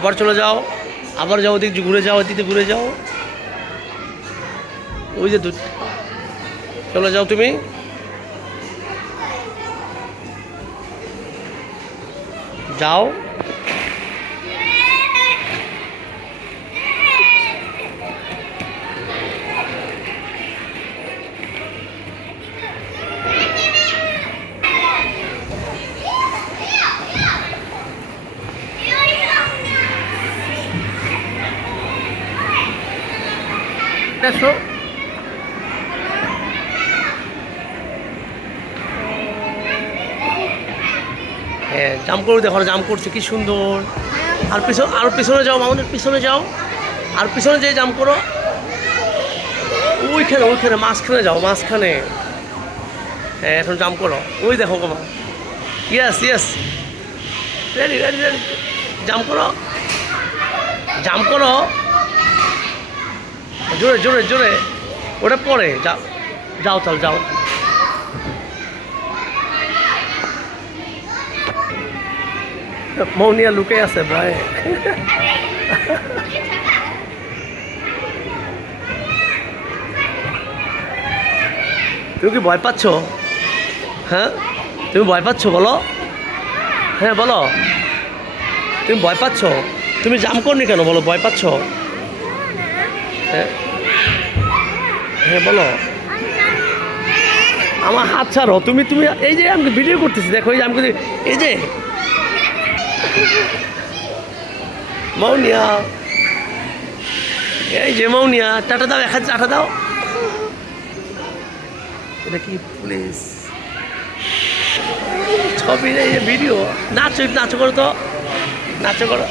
আবার চলে যাও, আবার যাও, ওদিক ঘুরে যাও, ওদিকে ঘুরে যাও, ওই যে চলে যাও তুমি। যাও, দেখো হ্যাঁ, জাম্প করে দেখো, জাম্প করছে কি সুন্দর। আর পিছনে যাও, মামুনের পিছনে যাও, আর পিছনে যেয়ে জাম্প করো। ওইখানে ওইখানে মাঝখানে যাও, মাঝখানে। হ্যাঁ, এখন জাম্প করো, ওই দেখো কমা। Yes yes, ready ready ready, jump করো, জাম্প করো, জোরে জোরে জোরে। ওটা পরে যাও, যাও তাহলে যাও। মৌনিয়া লুকে আছে ভয়ে। তুমি কি ভয় পাচ্ছ? হ্যাঁ, তুমি ভয় পাচ্ছ বলো? হ্যাঁ বলো, তুমি ভয় পাচ্ছ? তুমি জাম্প করনি কেন বলো, ভয় পাচ্ছ? হ্যাঁ হ্যাঁ বলো। আমার হাত ছাড়ো, তুমি তুমি এই যে আমি ভিডিও করতেছি, দেখো এই যে আমি এই যে মৌনিয়া, এই যে মৌনিয়া, টাটা দাও, এক হাত টাটা দাও। এটা কি পুলিশ ছবি, এই যে ভিডিও। নাচো নাচো করো তো, নাচো করো।